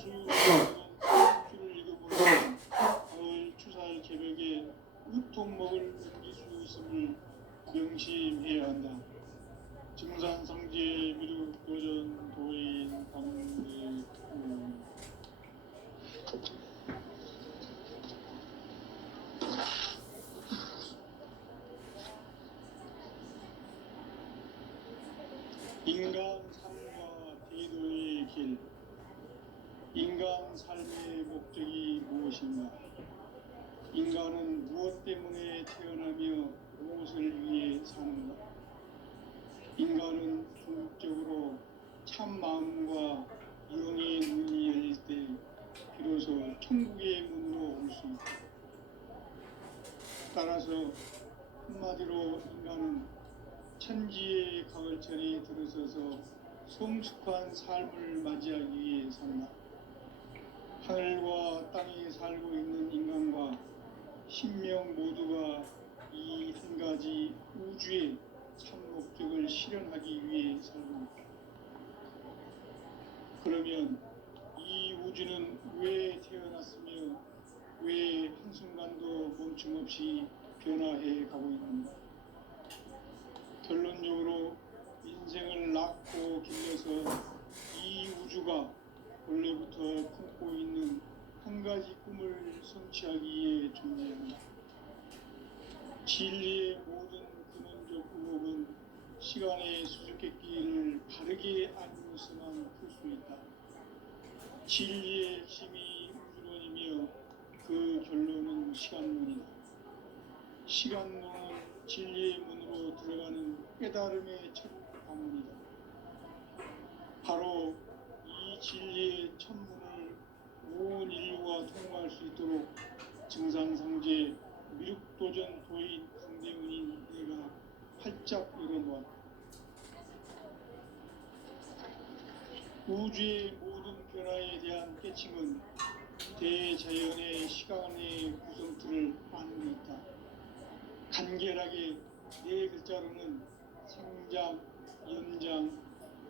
한수를 읽어보면 가을 추살 개벽에 우통먹을 넘길 수 있음을 명심해야 한다. 증산상제 미륵 도전 도인 강대 인간 삶과 대도의 길. 인간 삶의 목적이 무엇인가? 인간은 무엇 때문에 태어나며 무엇을 위해 사는가? 인간은 궁극적으로 참 마음과 영의 문이 열릴 때 비로소 천국의 문으로 올 수 있다. 따라서 한마디로 인간은 천지의 가을철에 들어서서 성숙한 삶을 맞이하기 위해 산다. 하늘과 땅에 살고 있는 인간과 신명 모두가 이 한 가지 우주의 참 목적을 실현하기 위해 살고 있다. 그러면 이 우주는 왜 태어났으며 왜 한순간도 멈춤없이 변화해 가고 있는가? 결론적으로 인생을 낳고 길러서 이 우주가 원래부터 품고 있는 한 가지 꿈을 성취하기 위해 존재한다. 진리의 모든 근원적 의혹은 시간의 수수께끼를 바르게 알고서만 풀 수 있다. 진리의 핵심이 우주론이며 그 결론은 시간론이다. 시간론은 진리의 문으로 들어가는 깨달음의 첫 방문이다. 바로 이 진리의 첫 문을 온 인류가 통과할 수 있도록 증산상제 미륵도전 도인 강대훈인 내가 활짝 열어놓았다. 우주의 모든 변화에 대한 깨침은 대자연의 시간의 구성틀을 아는 데 있다. 간결하게 네 글자로는 생장, 연장,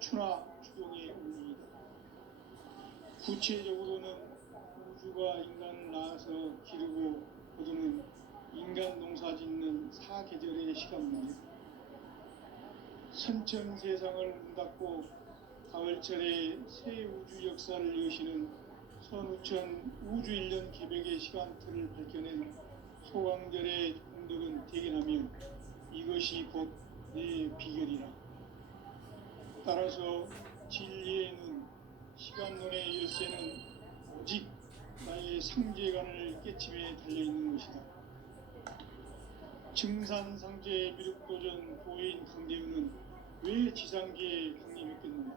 추나 추동의 운명이다. 구체적으로는 우주가 인간을 낳아서 기르고 거두는 인간 농사 짓는 사계절의 시간말이다. 선천 세상을 문 닫고 가을철에 새 우주 역사를 여시는 선우천 우주 1년 개벽의 시간틀을 밝혀낸 소강절의 공덕은 대견하며 이것이 곧 내 비결이라. 따라서 진리의 눈, 시간론의 열쇠는 오직 나의 상제관을 깨침에 달려있는 것이다. 증산상제 미륵도전 도인 강대훈은 왜 지상계에 강림했겠는가?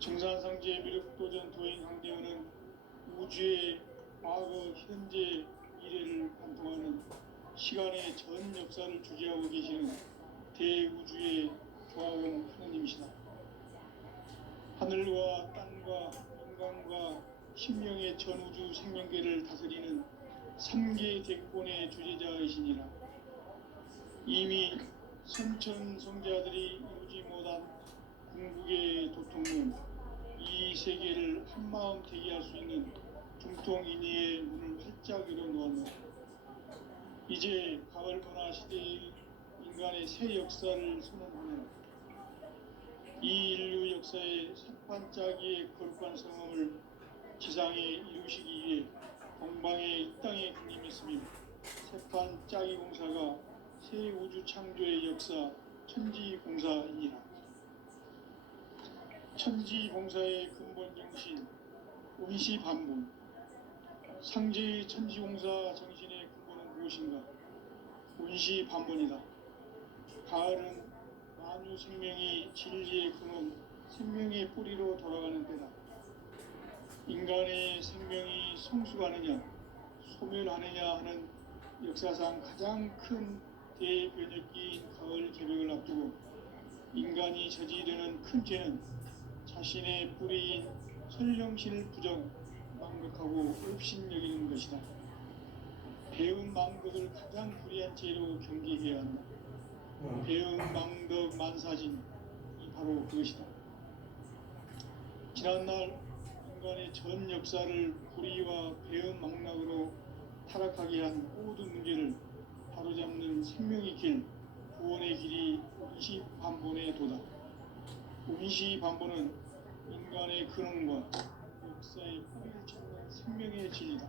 증산상제 미륵도전 도인 강대훈은 우주의 과거, 현재, 미래를 관통하는 시간의 전 역사를 주재하고 계시는 대우주의 조화원 하느님이시다. 하늘과 땅과 인간과 신명의 전우주 생명계를 다스리는 3계 대권의 주재자이시니라. 이미 선천성자들이 이루지 못한 궁극의 도통문, 이 세계를 한마음 되게 할 수 있는 중통인의의 문을 활짝 열어놓았노라. 이제 가을 문화 시대의 인간의 새 역사를 선언하는 이 인류 역사의 삭반짜기의 거룩한 성험을 지상에 이루시기 위해 동방의 이 땅에 강림했으며 세판짜기 공사가 새 우주 창조의 역사 천지공사이니라. 천지공사의 근본 정신 운시반분. 상제의 천지공사 정신의 근본은 무엇인가? 운시반분이다. 가을은 만유 생명이 진리의 근원, 생명의 뿌리로 돌아가는 때다. 인간의 생명이 성숙하느냐, 소멸하느냐 하는 역사상 가장 큰 대변혁기인 가을 개벽을 앞두고 인간이 저지르는 큰 죄는 자신의 뿌리인 설령신을 부정, 망극하고 업신여기는 것이다. 배운 망덕을 가장 불의한 죄로 경계해야 한다. 배운 망덕 만사진이 바로 그것이다. 지난날 인간의 전 역사를 불의와 배은망락으로 타락하게 한 모든 문제를 바로잡는 생명의 길, 구원의 길이 운시반본에 도다. 운시반본은 인간의 근원과 역사의 뿌리를 찾는 생명의 진리다.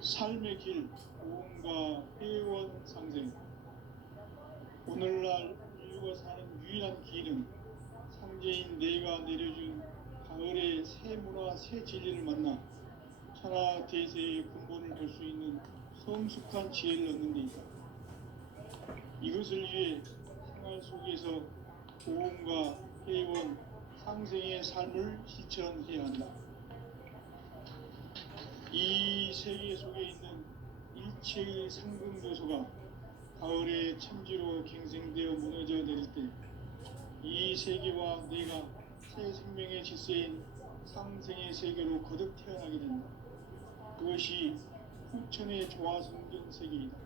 삶의 길, 고음과 회원 상생. 오늘날 인류가 사는 유일한 길은 상제인 내가 내려준 가을의 새 문화 새 진리를 만나 천하 대세의 근본을 볼 수 있는 성숙한 지혜를 얻는 데 있다. 이것을 위해 생활 속에서 고음과 회원 상생의 삶을 실천해야 한다. 이 세계 속에 있는 일체의 상금 요소가 가을의 천지로 갱생되어 무너져 내릴 때 이 세계와 내가 새 생명의 질서인 상생의 세계로 거듭 태어나게 된다. 그것이 후천의 조화성경 세계이다.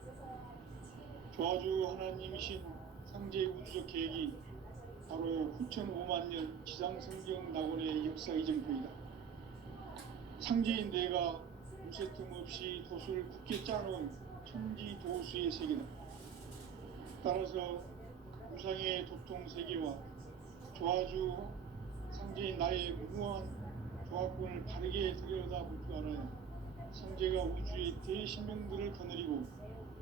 조화주 하나님이신 상제 우주적 계획이 바로 후천 5만 년 지상성경 낙원의 역사 이정표이다. 상제인 내가 무쇠 틈 없이 도수를 굳게 짜놓은 천지 도수의 세계다. 따라서 우상의 도통 세계와 조화주 상제인 나의 무모한 조합권을 바르게 들여다볼 줄 알아야 상제가 우주의 대신명들을 거느리고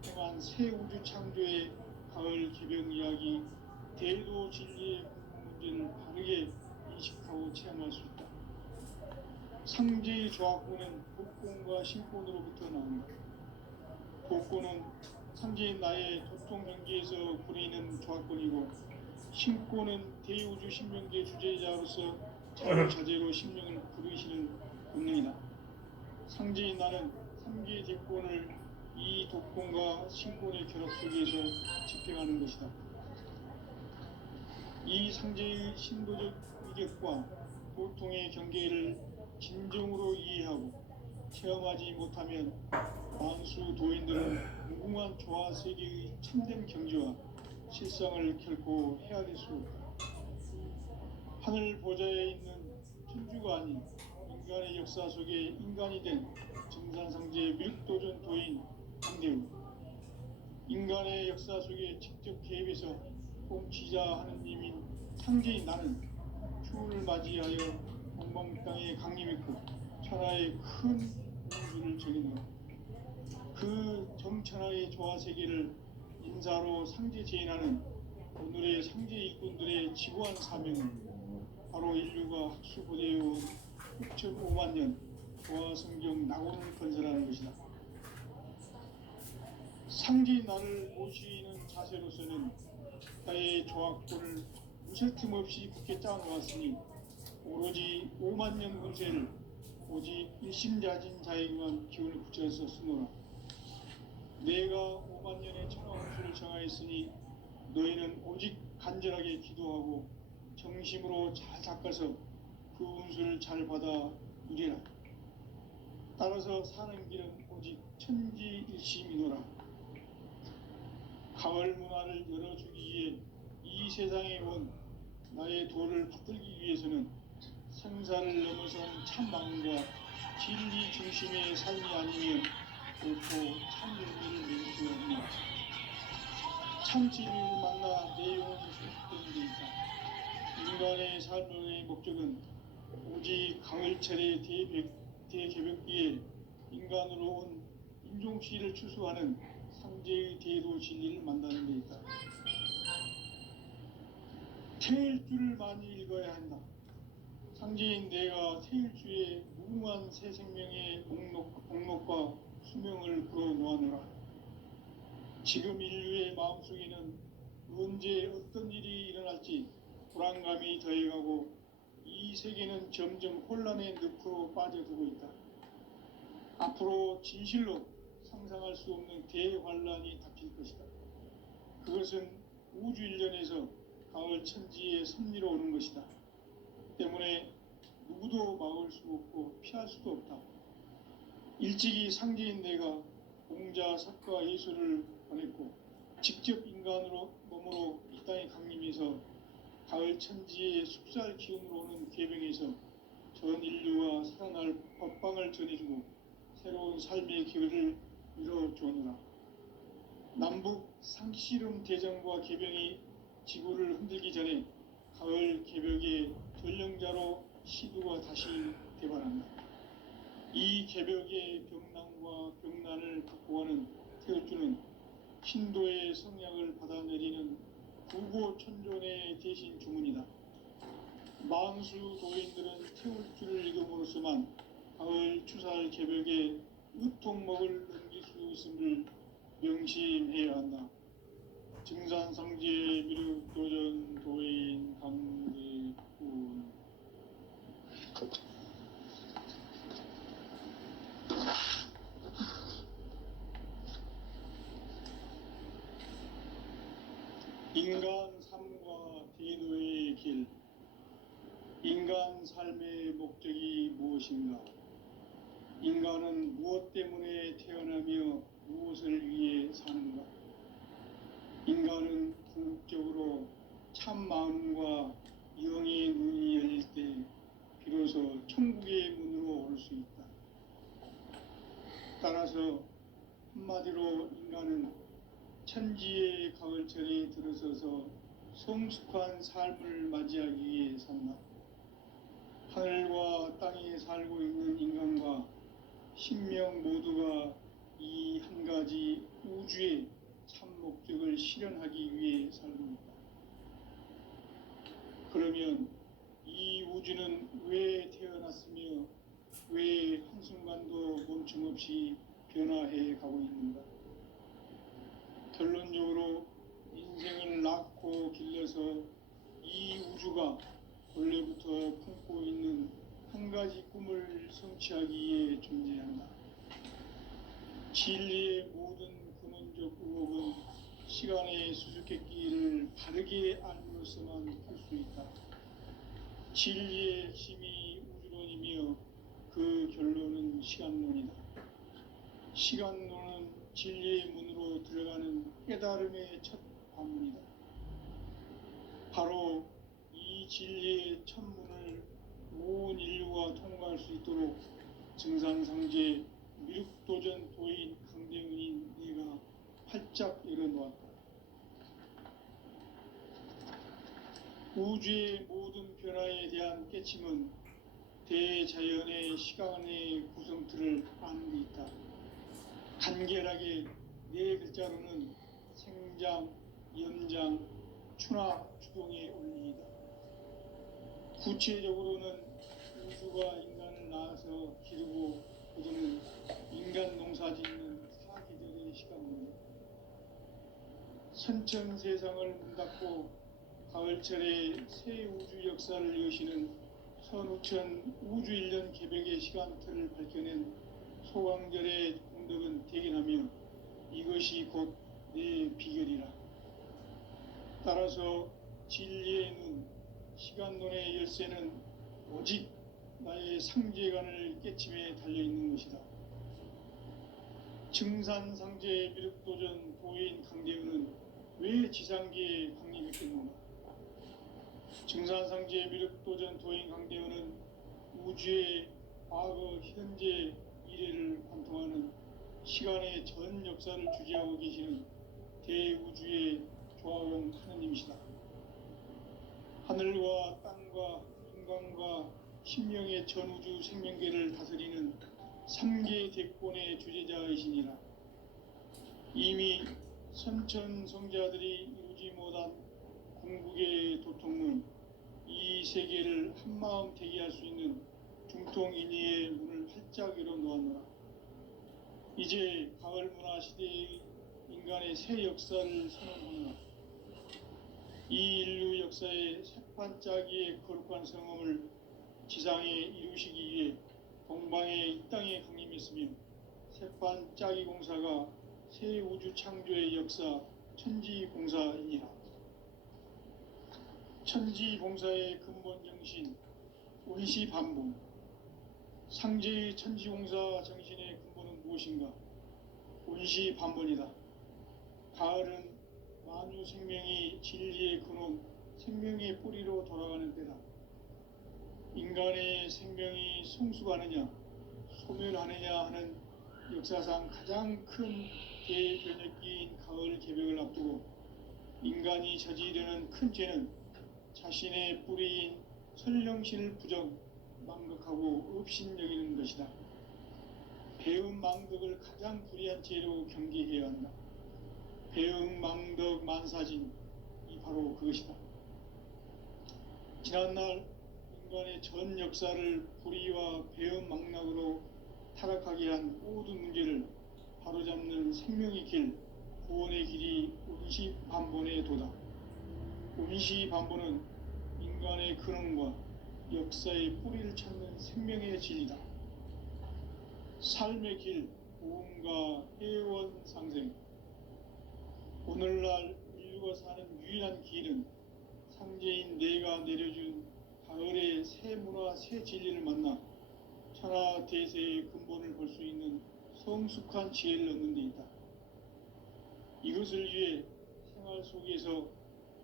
행한 새 우주 창조의 가을 개병 이야기, 대도 진리의 문제를 바르게 인식하고 체험할 수 있다. 상제의 조합권은 복권과 신권으로부터 나온다. 복권은 상제인 나의 도통 경계에서 부리는 조합권이고, 신권은 대우주 신명계 주제자로서 자유자재로 신명을 부르시는 본능이다. 상제인 나는 3개의 대권을 이 독권과 신권의 결합 속에서 집행하는 것이다. 이 상제의 신도적 위격과 보통의 경계를 진정으로 이해하고 체험하지 못하면 만수 도인들은 무궁한 조화 세계의 참된 경지와 실상을 결코 헤아릴 수 없다. 하늘 보좌에 있는 천주가 아닌 인간의 역사 속에 인간이 된 정산상제 밀도전 도인 강대우, 인간의 역사 속에 직접 개입해서 통치자 하느님인 상제인 나는 추운을 맞이하여 동방땅에 강림했고 천하의 큰 우주를 정의한다. 그 정천하의 조화세계를 인사로 상제 제인하는 오늘의 상제 일꾼들의 지구한 사명은 바로 인류가 학수고대해온 6,5만 년 조화성경 낙원을 건설하는 것이다. 상제인 나를 모시는 자세로서는 나의 조합권을 무쇠 틈 없이 굳게 짜놓았으니 오로지 5만 년 운세를 오직 일심자진 자에게만 기운을 붙여서 쓰노라. 내가 5만 년의 천하 운수를 정하였으니 너희는 오직 간절하게 기도하고 정심으로 잘 닦아서 그 운수를 잘 받아 누리라. 따라서 사는 길은 오직 천지일심이노라. 가을 문화를 열어주기 위해 이 세상에 온 나의 도를 받들기 위해서는 생사를 넘어선 참마음과 진리 중심의 삶이 아니면 결코 참 열매를 맺을 수 없다. 참 진리를 만나 내 영혼이 회복되는 데 있다. 인간의 삶의 목적은 오직 가을철의 대개벽기에 인간으로 온 인종시를 추수하는 상제의 대도 진리를 만나는 데 있다. 태일주를 많이 읽어야 한다. 상제인 내가 태일주의 무궁한 새 생명의 목록과 수명을 불어놓아노라. 지금 인류의 마음속에는 언제 어떤 일이 일어날지 불안감이 더해가고 이 세계는 점점 혼란의 늪으로 빠져들고 있다. 앞으로 진실로 상상할 수 없는 대환란이 닥칠 것이다. 그것은 우주 일련에서 가을 천지의 섭리로 오는 것이다. 때문에 누구도 막을 수 없고 피할 수도 없다. 일찍이 상제인 내가 공자, 석가, 예수를 보냈고 직접 인간으로 몸으로 이 땅에 강림해서 가을 천지의 숙살 기운으로 오는 계병에서 전 인류가 살아날 법방을 전해주고 새로운 삶의 기회를 이뤄주느라. 남북 상씨름 대전과 개병이 지구를 흔들기 전에 가을 개벽의 전령자로 시두가 다시 대발한다. 이 개벽의 병난과 병난을 극복하는 태극주는 신도의 성약을 받아내리는 구고천존의 대신 주문이다. 만수 도인들은 태울주를 읽음으로써만 가을 추살 개벽의 으통목을 넘길 수 있음을 명심해야 한다. 증산상제 미륵도전 도인 강대군. 인간 삶과 대노의 길. 인간 삶의 목적이 무엇인가? 인간은 무엇 때문에 태어나며 무엇을 위해 사는가? 인간은 궁극적으로 참 마음과 영의 눈이 열릴 때 비로소 천국의 문으로 오를 수 있다. 따라서 한마디로 인간은 천지의 가을철에 들어서서 성숙한 삶을 맞이하기 위해 산다. 하늘과 땅에 살고 있는 인간과 신명 모두가 이 한 가지 우주의 참 목적을 실현하기 위해 살고 있다. 그러면 이 우주는 왜 태어났으며 왜 한순간도 멈춤없이 변화해 가고 있는가? 결론적으로 인생을 낳고 길러서 이 우주가 원래부터 품고 있는 한 가지 꿈을 성취하기 위해 존재한다. 진리의 모든 근원적 의혹은 시간의 수수께끼를 바르게 알므로써만 풀 수 있다. 진리의 핵심이 우주론이며 그 결론은 시간론이다. 시간론은 진리의 문으로 들어가는 깨달음의 첫 관문이다. 바로 이 진리의 첫 문을 온 인류가 통과할 수 있도록 증산상제 미륵도전 도인 강대훈인 네가 활짝 열어놓았다. 우주의 모든 변화에 대한 깨침은 대자연의 시간의 구성틀을 아는 데 있다. 간결하게 네 글자로는 생장, 연장, 추나 추동의 원리이다. 구체적으로는 우주가 인간을 낳아서 기르고 거두는 인간 농사 짓는 사계절의 시간입니다. 선천 세상을 문 닫고 가을철에 새 우주 역사를 여시는 선우천 우주 1년 개벽의 시간틀을 밝혀낸 소강절의 공덕은 대견하며 이것이 곧 내 비결이라. 따라서 진리의 눈, 시간론의 열쇠는 오직 나의 상제관을 깨침에 달려있는 것이다. 증산상제 미륵도전 도인 강대훈은 왜 지상계에 강림했겠는가? 증산상제 미륵도전 도인 강대훈은 우주의 과거, 현재, 미래를 관통하는 시간의 전 역사를 주재하고 계시는 대우주의 조화원 하느님이시다. 하늘과 땅과 인간과 신명의 전우주 생명계를 다스리는 3계 대권의 주재자이시니라. 이미 선천성자들이 이루지 못한 궁극의 도통문, 이 세계를 한마음 되게 할 수 있는 중통인의의 문을 활짝 열어놓았노라. 이제 가을 문화 시대의 인간의 새 역사를 선언하노라. 이 인류 역사의 새판짜기의 거룩한 성험을 지상에 이루시기 위해 동방의 이 땅에 강림했으며 새판짜기 공사가 새 우주 창조의 역사 천지공사이니라. 천지공사의 근본 정신 원시반복. 상제의 천지공사 정신의 근본은 무엇인가? 원시반복이다. 가을은 만유 생명이 진리의 근원, 생명의 뿌리로 돌아가는 때다. 인간의 생명이 성숙하느냐 소멸하느냐 하는 역사상 가장 큰 대변혁기인 가을 개벽을 앞두고 인간이 저지르는 큰 죄는 자신의 뿌리인 설령신을 부정, 망각하고 업신여기는 것이다. 배음 망덕을 가장 불의한 죄로 경계해야 한다. 배음 망덕 만사진이 바로 그것이다. 지난날 인간의 전 역사를 불의와 배음 망락으로 타락하게 한 모든 문제를 바로잡는 생명의 길, 구원의 길이 운시반본의 도다. 운시반본은 인간의 근원과 역사의 뿌리를 찾는 생명의 진리다. 삶의 길, 고음과 해원 상생. 오늘날 인류가 사는 유일한 길은 상제인 내가 내려준 가을의 새 문화, 새 진리를 만나 천하 대세의 근본을 볼 수 있는 성숙한 지혜를 얻는 데 있다. 이것을 위해 생활 속에서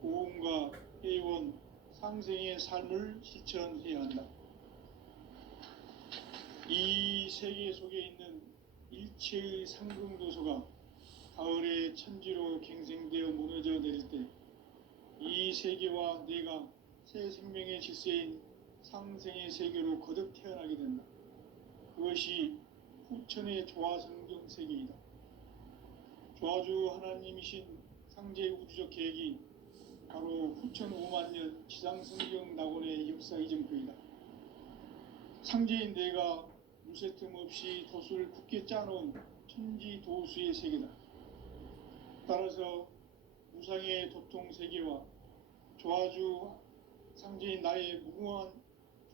고음과 해원, 상생의 삶을 실천해야 한다. 이 세계 속에 있는 일체의 상승도서가 가을의 천지로 갱생되어 무너져 내릴 때 이 세계와 내가 새 생명의 질서인 상생의 세계로 거듭 태어나게 된다. 그것이 후천의 조화성경 세계이다. 조화주 하나님이신 상제 우주적 계획이 바로 후천 5만 년 지상성경 낙원의 역사 이정표이다. 상제인 내가 무쇠틈 없이 도수를 굳게 짜놓은 천지 도수의 세계다. 따라서 무상의 도통 세계와 조화주 상제인 나의 무궁한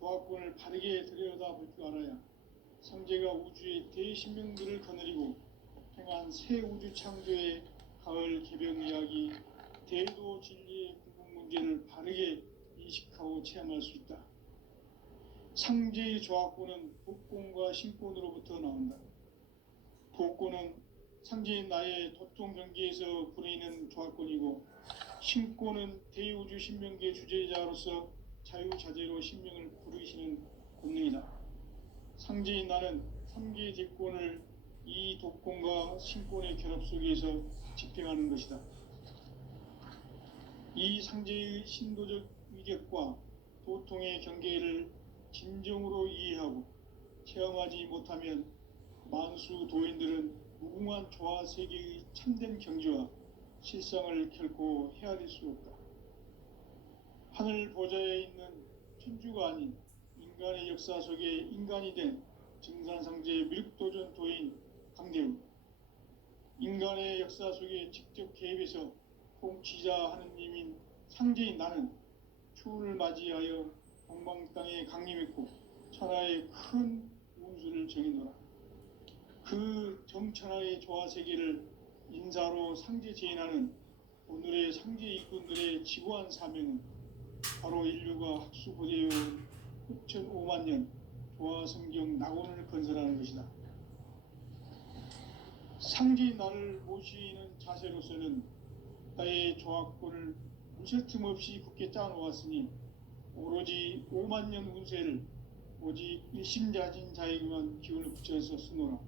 조화권을 바르게 들여다볼 줄 알아야 상제가 우주의 대신명들을 거느리고 행한 새 우주 창조의 가을 개벽 이야기, 대도 진리의 궁극 문제를 바르게 인식하고 체험할 수 있다. 상제의 조화권은 복권과 신권으로부터 나온다. 복권은 상제인 나의 도통 경계에서 부리는 조화권이고, 신권은 대우주 신명계 주제자로서 자유자재로 신명을 부르시는 권능이다. 상제인 나는 3개 대권을 이 독권과 신권의 결합 속에서 집행하는 것이다. 이 상제의 신도적 위격과 도통의 경계를 진정으로 이해하고 체험하지 못하면 만수 도인들은 무궁한 조화 세계의 참된 경지와 실상을 결코 헤아릴 수 없다. 하늘 보좌에 있는 천주가 아닌 인간의 역사 속에 인간이 된 증산상제의 밀도전 도인 강대우, 인간의 역사 속에 직접 개입해서 통치자 하느님인 상제인 나는 추운을 맞이하여 동방 땅에 강림했고 천하의 큰 운수를 정해놓아. 그 정천하의 조화세계를 인사로 상제 제인하는 오늘의 상제 일꾼들의 지고한 사명은 바로 인류가 학수고대해온 후천 5만 년 조화성경 낙원을 건설하는 것이다. 상제인 나를 모시는 자세로서는 나의 조화권을 무쇠틈 없이 굳게 짜놓았으니 오로지 5만 년 운세를 오직 일심자진 자에게만 기운을 붙여서 쓰노라.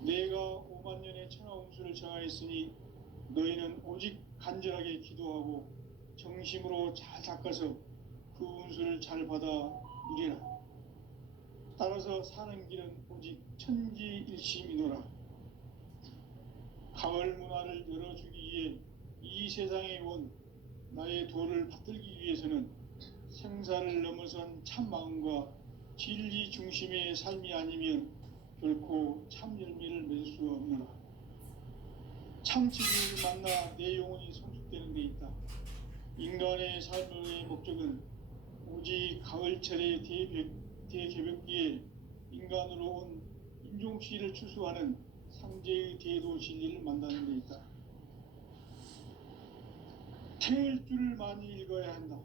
내가 5만 년의 천하 운수를 정하였으니 너희는 오직 간절하게 기도하고 정심으로 잘 닦아서 그 운수를 잘 받아 누리라. 따라서 사는 길은 오직 천지일심이노라. 가을 문화를 열어주기 위해 이 세상에 온 나의 도를 받들기 위해서는 생사를 넘어선 참 마음과 진리 중심의 삶이 아니면 결코 참 열매를 맺을 수 없노라. 참 진리를 만나 내 영혼이 성숙되는 데 있다. 인간의 삶의 목적은 오직 가을철의 대개벽기에 인간으로 온 인종씨를 추수하는 상제의 대도 진리를 만나는 데 있다. 태일주를 많이 읽어야 한다.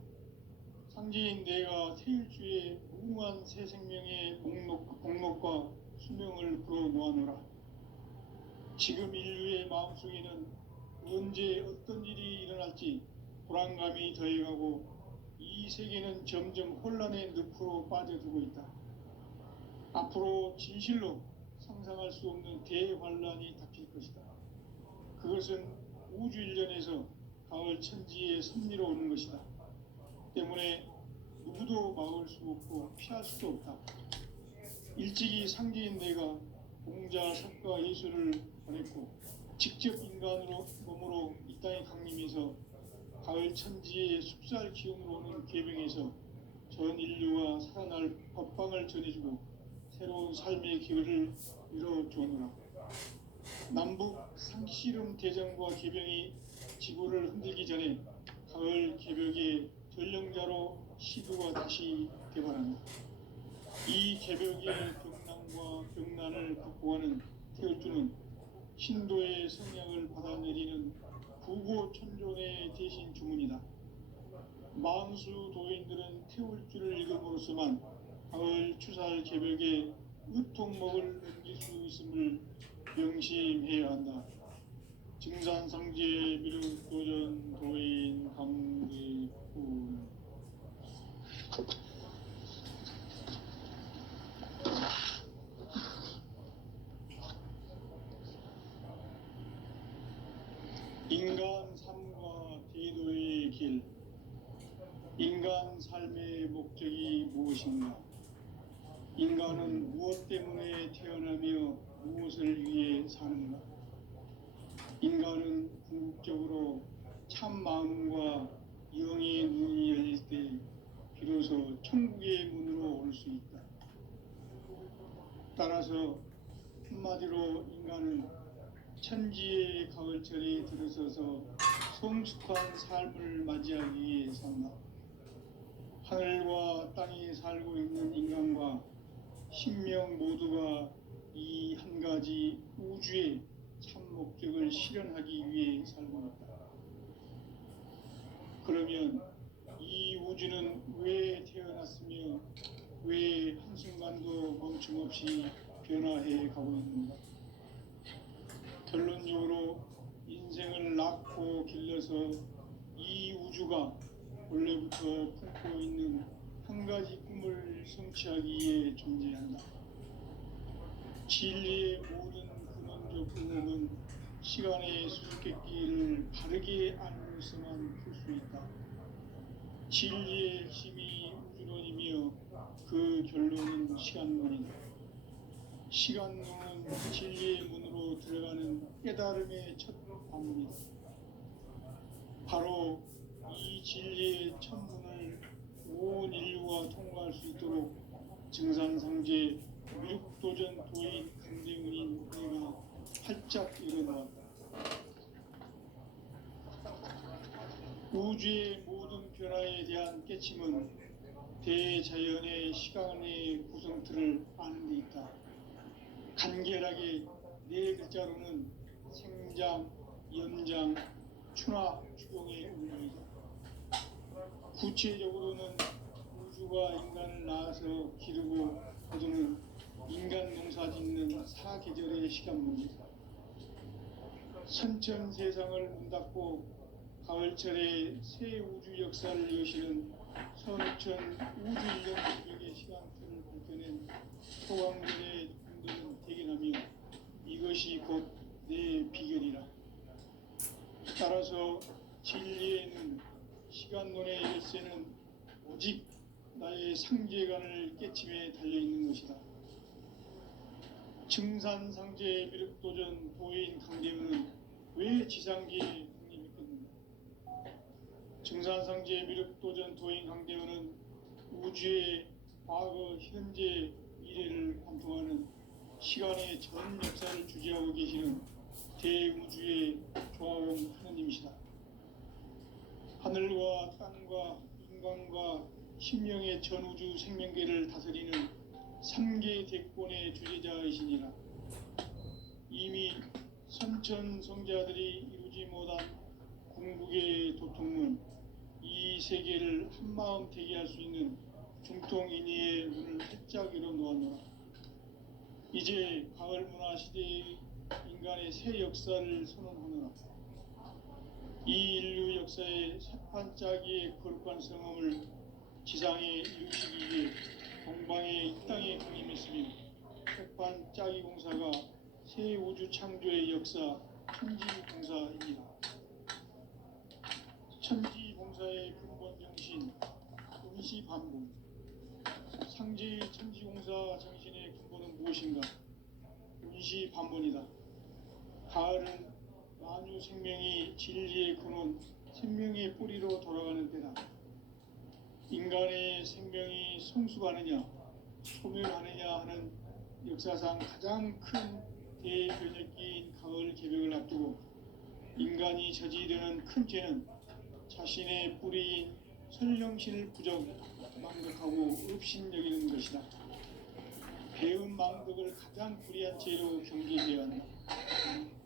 상제인 내가 태일주의 무궁한 새 생명의 목록과 수명을 불어놓아노라. 지금 인류의 마음속에는 언제 어떤 일이 일어날지 불안감이 더해가고 이 이 세계는 점점 혼란의 늪으로 빠져들고 있다. 앞으로 진실로 상상할 수 없는 대환란이 닥칠 것이다. 그것은 우주 일련에서 가을 천지의 섭리로 오는 것이다. 때문에 누구도 막을 수 없고 피할 수도 없다. 일찍이 상계인 내가 공자, 석가, 예수를 보냈고 직접 인간으로 몸으로 이 땅에 강림해서 가을 천지의 숲살 기운으로 오는 계명에서 전 인류가 살아날 법방을 전해주고 새로운 삶의 기회를 이뤄주오노라. 남북 상씨름 대전과 계병이 지구를 흔들기 전에 가을 개벽의 전령자로 시두가 다시 개발한다. 이 개벽의 병난과 병난을 극복하는 태울주는 신도의 성향을 받아내리는 구고천존의 대신 주문이다. 만수 도인들은 태울주를 읽음으로써만 가을 추살 개벽에 의통목을 넘길 수 있음을 명심해야 한다. 증산상제 미륵도전 도인 강대훈. 인간 삶과 대도의 길. 인간 삶의 목적이 무엇인가? 인간은 무엇 때문에 태어나며 무엇을 위해 사는가? 인간은 궁극적으로 참 마음과 영의 눈이 열릴 때 비로소 천국의 문으로 올 수 있다. 따라서 한마디로 인간은 천지의 가을철에 들어서서 성숙한 삶을 맞이하기 위해 산다. 하늘과 땅에 살고 있는 인간과 신명 모두가 이 한 가지 우주의 참 목적을 실현하기 위해 살고 있다. 그러면 이 우주는 왜 태어났으며 왜 한순간도 멈춤없이 변화해 가고 있는가? 결론적으로 인생을 낳고 길러서 이 우주가 원래부터 품고 있는 한 가지 꿈을 성취하기 위해 존재한다. 진리의 모든 근원적 의문은 시간의 수수께끼를 바르게 알므로서만 풀 수 있다. 진리의 핵심이 우주론이며 그 결론은 시간론이다. 시간론은 진리의 문으로 들어가는 깨달음의 첫 관문이다. 바로 이 진리의 첫 문을 온 인류가 통과할 수 있도록 증산상제 미륵도전 도인 강대훈인 내가 활짝 일어나왔다. 우주의 모든 변화에 대한 깨침은 대자연의 시간의 구성틀을 아는 데 있다. 간결하게 네 글자로는 생장, 연장, 추나 추동의 운명이다. 구체적으로는 우주가 인간을 낳아서 기르고 거두는 인간 농사 짓는 사계절의 시간 문제다. 선천 세상을 문닫고 가을철에 새 우주 역사를 여시는 선우천 우주 일년 개벽의 시간틀을 밝혀낸 소강절의 분들은 대견하며 이것이 곧 내 비결이라. 따라서 진리에는 시간론의 열쇠는 오직 나의 상제관을 깨침에 달려있는 것이다. 증산상제 미륵도전 도인 강대훈은 왜 지상계에 독립했겠는가? 증산상제 미륵도전 도인 강대훈은 우주의 과거, 현재, 미래를 관통하는 시간의 전 역사를 주재하고 계시는 대우주의 조화원 하느님이시다. 하늘과 땅과 인간과 신명의 전우주 생명계를 다스리는 3계 대권의 주재자이시니라. 이미 선천성자들이 이루지 못한 궁극의 도통은 이 세계를 한마음 되게 할 수 있는 중통인의의 문을 활짝 열어놓았노라. 이제 가을 문화 시대의 인간의 새 역사를 선언하노라. 이 인류 역사의 새판짜기의 거룩한 성험을 지상에 이루시기 위해 동방의 이 땅에 강림했으며 백반 짜기 공사가 새 우주 창조의 역사 천지봉사입니다. 천지봉사의 근본 정신 운시반복. 상제의 천지공사 정신의 근본은 무엇인가? 운시반복이다. 가을은 만유 생명이 진리의 근원, 생명의 뿌리로 돌아가는 때다. 인간의 생명이 성숙하느냐, 소멸하느냐 하는 역사상 가장 큰 대변혁기인 가을 개벽을 앞두고 인간이 저지르는 큰 죄는 자신의 뿌리인 설령신을 부정, 망덕하고 업신여기는 것이다. 배은 망덕을 가장 불의한 죄로 경계해야 한다.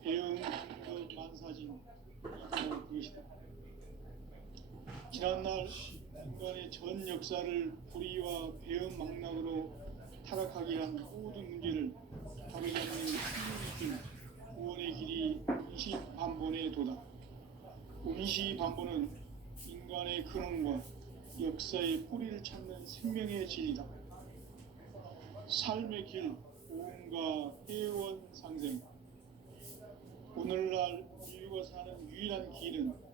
배은 망덕 만사진 이거 그것이다. 지난날 인간의 전 역사를 불의와 배은 망락으로 타락하게 한 모든 문제를 바로잡는 힘이 준 구원의 길이 운시반본의 도다. 운시반본은 인간의 근원과 역사의 뿌리를 찾는 생명의 진리다. 삶의 길, 오음과 회원 상생. 오늘날 인류가 사는 유일한 길은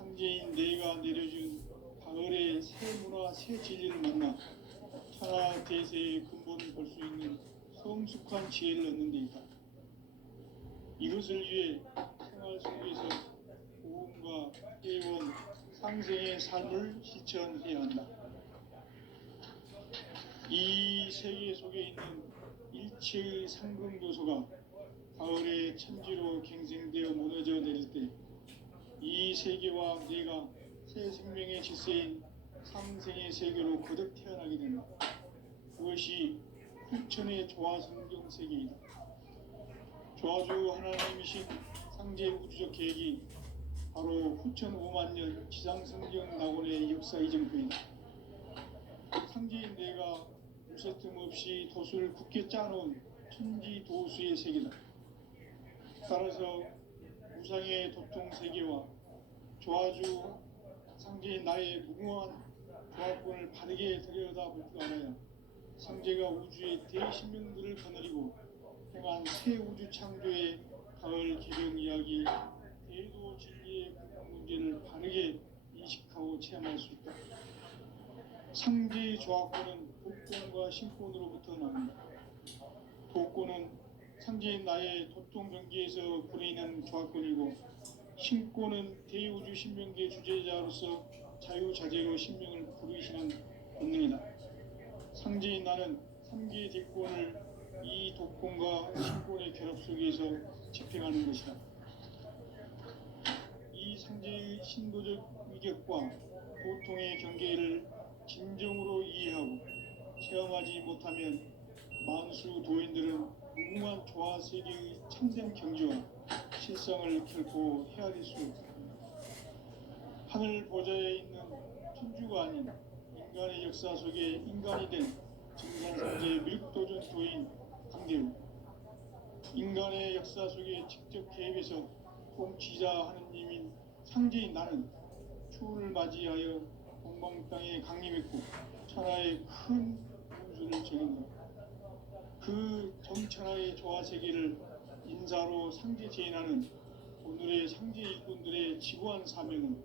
상제인 내가 내려준 가을의 새 문화, 새 진리를 만나 천하 대세의 근본을 볼 수 있는 성숙한 지혜를 얻는 데 있다. 이것을 위해 생활 속에서 오음과 회원, 상생의 삶을 실천해야 한다. 이 세계 속에 있는 일체의 상금교소가 가을의 천지로 갱생되어 무너져 내릴 때 이 세계와 내가 새 생명의 질서인 상생의 세계로 거듭 태어나게 된다. 그것이 후천의 조화성경 세계이다. 조화주 하나님이신 상제 우주적 계획이 바로 후천 5만 년 지상성경 낙원의 역사 이정표이다. 상제인 내가 무쇠틈 없이 도수를 굳게 짜놓은 천지도수의 세계다. 따라서 우상의 도통 세계와 조화주 상제인 나의 무궁한 조합권을 바르게 들여다볼 줄 알아야 상제가 우주의 대신명들을 거느리고 행한 새 우주 창조의 가을 개벽 이야기 대도 진리의 근본 문제를 바르게 인식하고 체험할 수 있다. 상제의 조합권은 독권과 신권으로부터 나온다. 독권은 상제인 나의 도통 경계에서 부리는 조합권이고, 신권은 대우주 신명계 주제자로서 자유자재로 신명을 부르시는 본능이다. 상제인 나는 3개의 대권을 이 독권과 신권의 결합 속에서 집행하는 것이다. 이 상제의 신도적 위격과 도통의 경계를 진정으로 이해하고 체험하지 못하면 만수 도인들은 무궁한 조화세계의 참된 경지와 실상을 결코 헤아릴 수 없다. 하늘 보좌에 있는 천주가 아닌 인간의 역사 속에 인간이 된 증산상제의 밀도전 도인 강대우, 인간의 역사 속에 직접 개입해서 통치자 하느님인 상제인 나는 추운을 맞이하여 동방 땅에 강림했고 천하의 큰 운수를 정한다. 그 정천하의 조화세계를 인사로 상제 제인하는 오늘의 상제 일꾼들의 지구한 사명은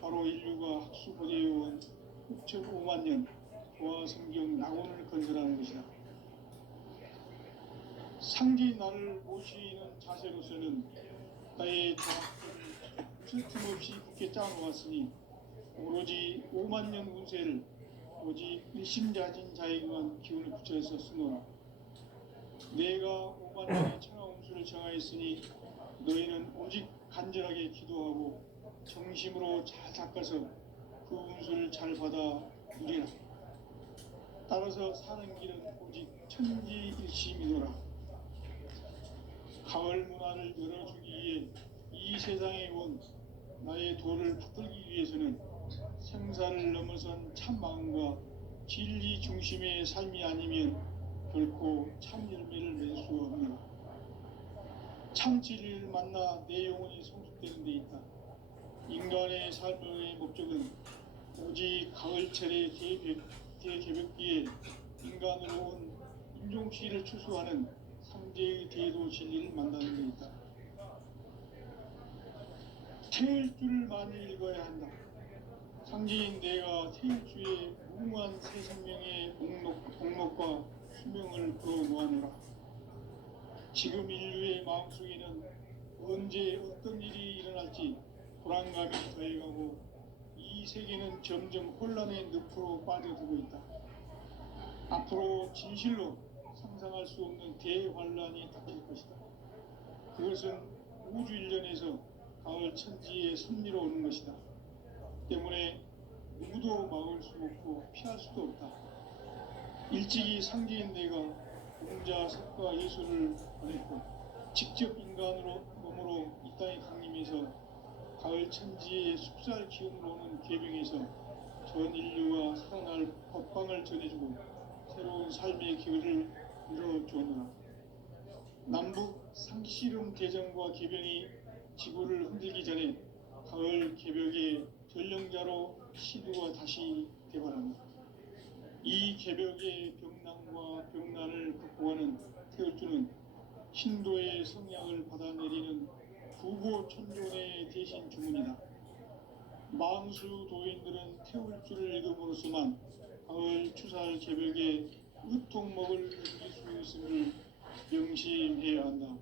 바로 인류가 학수고대해온 6,5만 년 조화성경 낙원을 건설하는 것이다. 상제인 나를 모시는 자세로서는 나의 조합권을 무슨 틈없이 굳게 짜놓았으니 오로지 5만 년 운세를 오직 일심자진 자에게만 기운을 붙여서 쓰노라. 내가 5만 년의 천하 운수를 정하였으니 너희는 오직 간절하게 기도하고 정심으로 잘 닦아서 그 운수를 잘 받아 누리라. 따라서 사는 길은 오직 천지일심이노라. 가을 문화를 열어주기 위해 이 세상에 온 나의 도를 붙들기 위해서는 생사를 넘어선 참 마음과 진리 중심의 삶이 아니면 결코 참 열매를 맺을 수 없느라. 참 진리를 만나 내 영혼이 성숙되는 데 있다. 인간의 삶의 목적은 오직 가을철의 대개벽기에 인간으로 온 인종시를 추수하는 상제의 대도 진리를 만나는 데 있다. 태을 줄을 많이 읽어야 한다. 상제인 내가 태일주의 무궁한 새 생명의 목록과 수명을 풀어놓아노라. 지금 인류의 마음속에는 언제 어떤 일이 일어날지 불안감이 더해가고 이 세계는 점점 혼란의 늪으로 빠져들고 있다. 앞으로 진실로 상상할 수 없는 대환란이 닥칠 것이다. 그것은 우주 일련에서 가을 천지의 섭리로 오는 것이다. 때문에 누구도 막을 수 없고 피할 수도 없다. 일찍이 상제인 내가 공자, 석가, 예수를 보냈고 직접 인간으로 몸으로 이 땅에 강림해서 가을 천지의 숲살 기운으로 오는 계명에서 전 인류가 살아날 법방을 전해주고 새로운 삶의 기회를 이뤄주었노라. 남북 상씨름 대전과 계병이 지구를 흔들기 전에 가을 개벽의 전령자로 시두가 다시 개발한다. 이 개벽의 병난과 병난을 극복하는 태울주는 신도의 성향을 받아내리는 부고천존의 대신 주문이다. 만수 도인들은 태울주를 읽음으로써만 가을 추살 개벽의 으통먹을 느낄 수 있음을 명심해야 한다.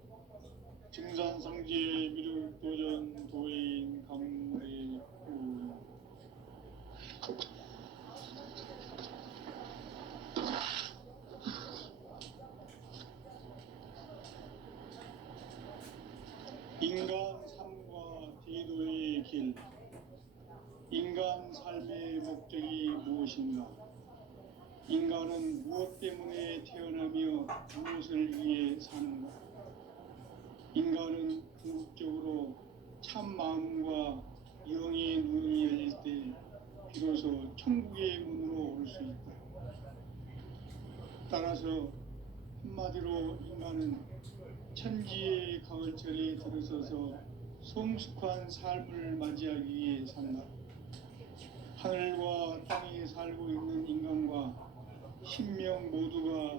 증산상제 미륵도전 도인 감례 인간 삶과 대도의 길. 인간 삶의 목적이 무엇인가? 인간은 무엇 때문에 태어나며 무엇을 위해 사는가? 인간은 궁극적으로 참 마음과 영의 눈이 열릴 때 비로소 천국의 문으로 올 수 있다. 따라서 한마디로 인간은 천지의 가을철에 들어서서 성숙한 삶을 맞이하기 위해 산다. 하늘과 땅에 살고 있는 인간과 신명 모두가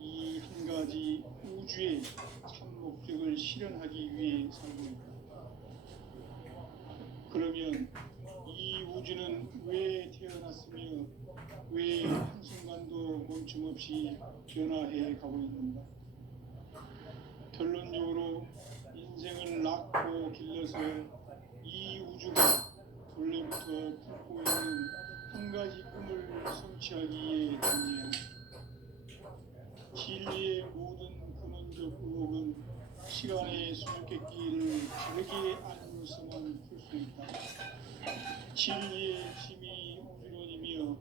이 한 가지 우주의 참 목적을 실현하기 위해 살고 있다. 그러면 이 우주는 왜 태어났으며 왜 한순간도 멈춤없이 변화해 가고 있는가? 결론적으로 인생을 낳고 길러서 이 우주가 본래부터 품고 있는 한 가지 꿈을 성취하기에 존재한다. 진리의 모든 근원적 의혹은 시간의 수수께끼를 다르게 알므로서만 풀 수 있다. 진리의 힘이 우주론이며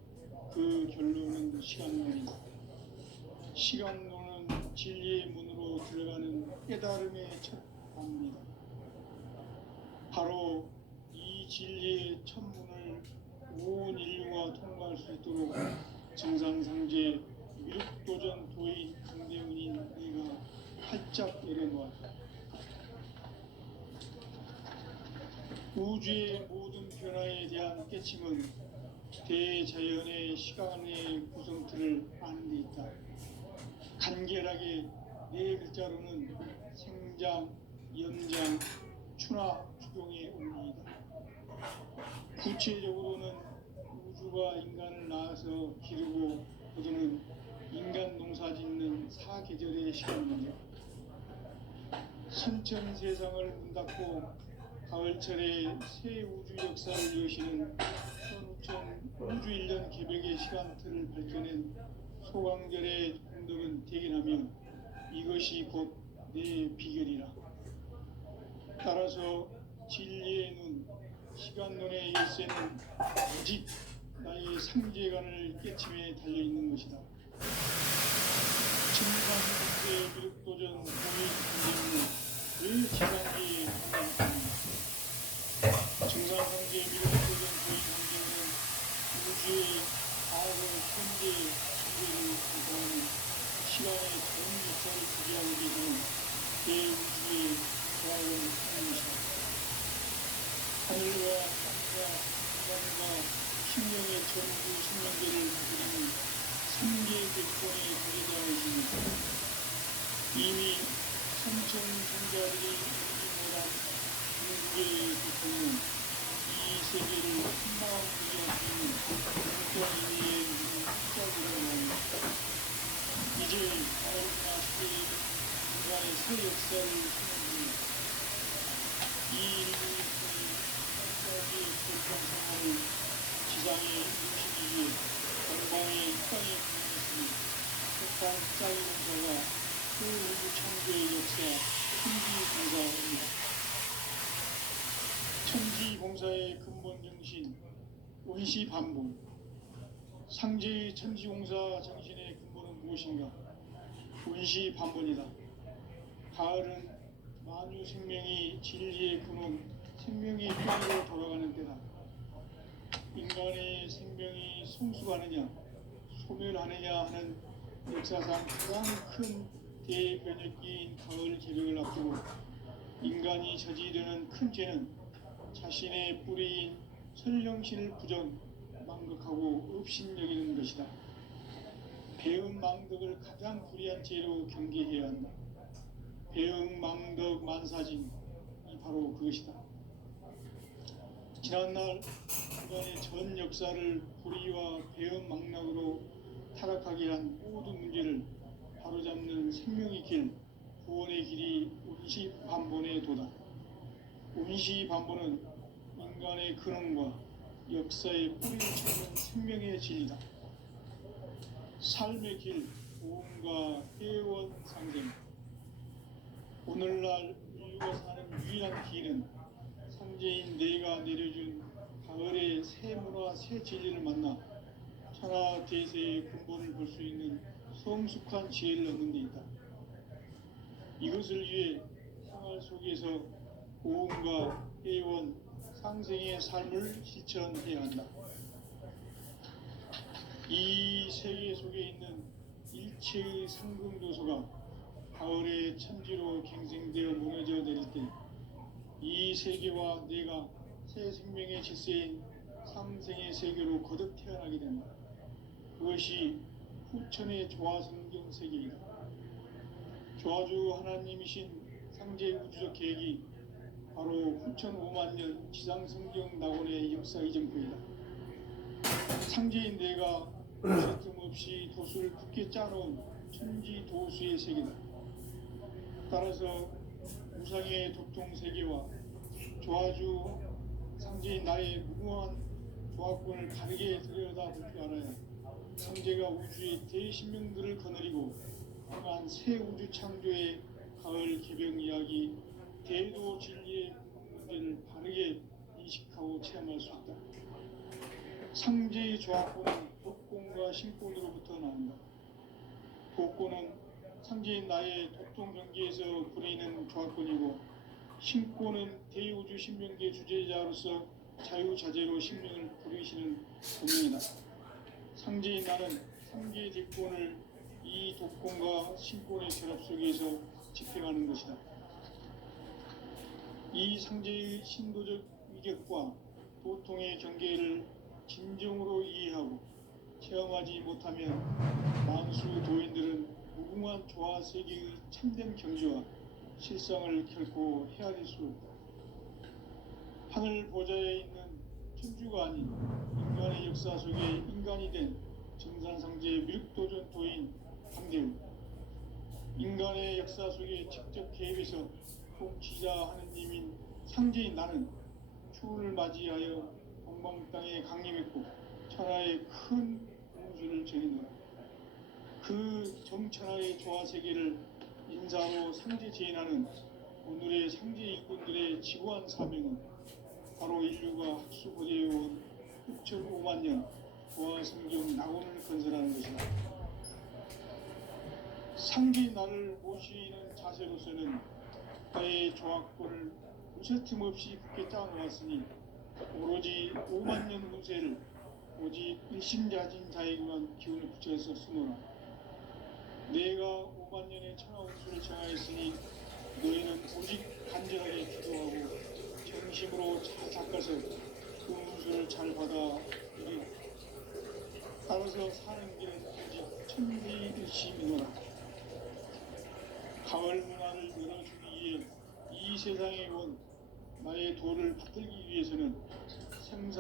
그 결론은 시간론이다. 시간론은 진리의 문으로 들어가는 깨달음의 첫 방문이다. 바로 이 진리의 첫 문을 온 인류가 통과할 수 있도록 증상상제 미륵도전 도인 강대훈인 내가 활짝 내려놓았다. 우주의 모든 변화에 대한 깨침은 대자연의 시간의 구성틀을 아는 데 있다. 간결하게 네 글자로는 생장, 연장, 추나 추동의 원리이다. 구체적으로는 우주가 인간을 낳아서 기르고 거두는 인간 농사 짓는 사계절의 시간이며 선천 세상을 문 닫고 가을철에 새 우주 역사를 여시는 선우천 우주 1년 개벽의 시간틀을 밝혀낸 소강절의 공덕은 대견하며 이것이 곧 내 비결이라. 따라서 진리의 눈, 시간론의 열쇠는 오직 나의 상제관을 깨침에 달려있는 것이다. 증상상제 미륵도전 공의 공제는 왜 지상기에 관계있습니까? 증상상제 미륵도전 공의 공제는 우주의 과거, 현재, 미래를 구성하는 시간의 전 역사를 지배하고 계시는 대우주의 과학을 하는 것이다. 하늘과 땅과 인간과 신명의 전부 신명계를 부리는 3개 대권의 도제자이십니다. 이미 삼천성자들이 이루지 못한 중국의 대통령 이 세계를 한마음 부여할 수 있는 공권인의 숫자들을 말합니다. 이제 바로나 시대의 인간의 새 역사를 선언합니다. 이 인류의 끝까지 고통생활을 지상에 음식이 위해 동방의 땅에 보냈으니 세상 짤공사가 그 우주 창조의 역사 천지공사입니다. 천지공사의 근본 정신 원시반복. 상제의 천지공사 정신의 근본은 무엇인가? 원시반복이다. 가을은 만유 생명이 진리의 근원, 생명의 뿌리로 돌아가는 때다. 인간의 생명이 성숙하느냐, 소멸하느냐 하는 역사상 가장 큰 대변혁기인 가을 개벽을 앞두고 인간이 저지르는 큰 죄는 자신의 뿌리인 설령신을 부정, 망극하고 업신여기는 것이다. 배은 망덕을 가장 불의한 죄로 경계해야 한다. 배응 망덕 만사진이 바로 그것이다. 지난날 인간의 전 역사를 불의와 배응 망락으로 타락하게 한 모든 문제를 바로잡는 생명의 길, 구원의 길이 원시반본의 도다. 원시반본은 인간의 근원과 역사의 뿌리를 찾는 생명의 진리다. 삶의 길, 보험과 회원 상생. 오늘날 인류가 사는 유일한 길은 상제인 내가 내려준 가을의 새 문화, 새 진리를 만나 천하 대세의 근본을 볼 수 있는 성숙한 지혜를 얻는 데 있다. 이것을 위해 생활 속에서 보험과 회원, 상생의 삶을 실천해야 한다. 이 세계 속에 있는 일체의 상금도서가 가을의 천지로 갱생되어 무너져 내릴 때 이 세계와 내가 새 생명의 질서인 상생의 세계로 거듭 태어나게 된다. 그것이 후천의 조화성경 세계이다. 조화주 하나님이신 상제 우주적 계획이 바로 후천 5만년 지상성경 낙원의 역사 이전부이다. 상제인 내가 틈없이 도수를 굳게 짜놓은 천지 도수의 세계다. 따라서 우상의 도통 세계와 조화주 상제인 나의 무궁한 조화권을 바르게 들여다볼 줄 알아야 상제가 우주의 대신명들을 거느리고 향한 새 우주 창조의 가을 개벽 이야기 대도 진리의 문제를 바르게 인식하고 체험할 수 있다. 상제의 조화권은 독권과 신권으로부터 나온다. 독권은 상제인 나의 도통 경계에서 부리는 조화권이고, 신권은 대우주 신명계 주제자로서 자유자재로 신명을 부리시는 본명이다. 상제인 나는 상계의 대권을 이 독권과 신권의 결합 속에서 집행하는 것이다. 이 상제의 신도적 위격과 도통의 경계를 진정으로 이해하고 체험하지 못하면 만수 도인들은 무궁한 조화 세계의 참된 경지와 실상을 결코 헤아릴 수 없다. 하늘 보좌에 있는 천주가 아닌 인간의 역사 속에 인간이 된 정산상제의 밀도전 도인 강대우. 인간의 역사 속에 직접 개입해서 통치자 하느님인 상제인 나는 추운을 맞이하여 동방 땅에 강림했고 천하의 큰 공수를 전했노라. 그 정천하의 조화 세계를 인사로 상제 제인하는 오늘의 상제 일꾼들의 지구한 사명은 바로 인류가 학수고대해온 6,500년 조화 성경 낙원을 건설하는 것이다. 상제 나를 모시는 자세로서는 나의 조화권을 무쇠틈 없이 굳게 짜놓았으니 오로지 5만 년 운세를 오직 일심자진 자에게만 기운을 붙여서 쓰노라. 내가 5만 년의 천하 운수를 정하였으니 너희는 오직 간절하게 기도하고 정심으로 잘 닦아서 그 운수를 잘 받아 이르 따라서 사는 길은 오직 천리의 일심이노라. 가을 문화를 열어주기 위해 이 세상에 온 나의 도를 받들기 위해서는 생사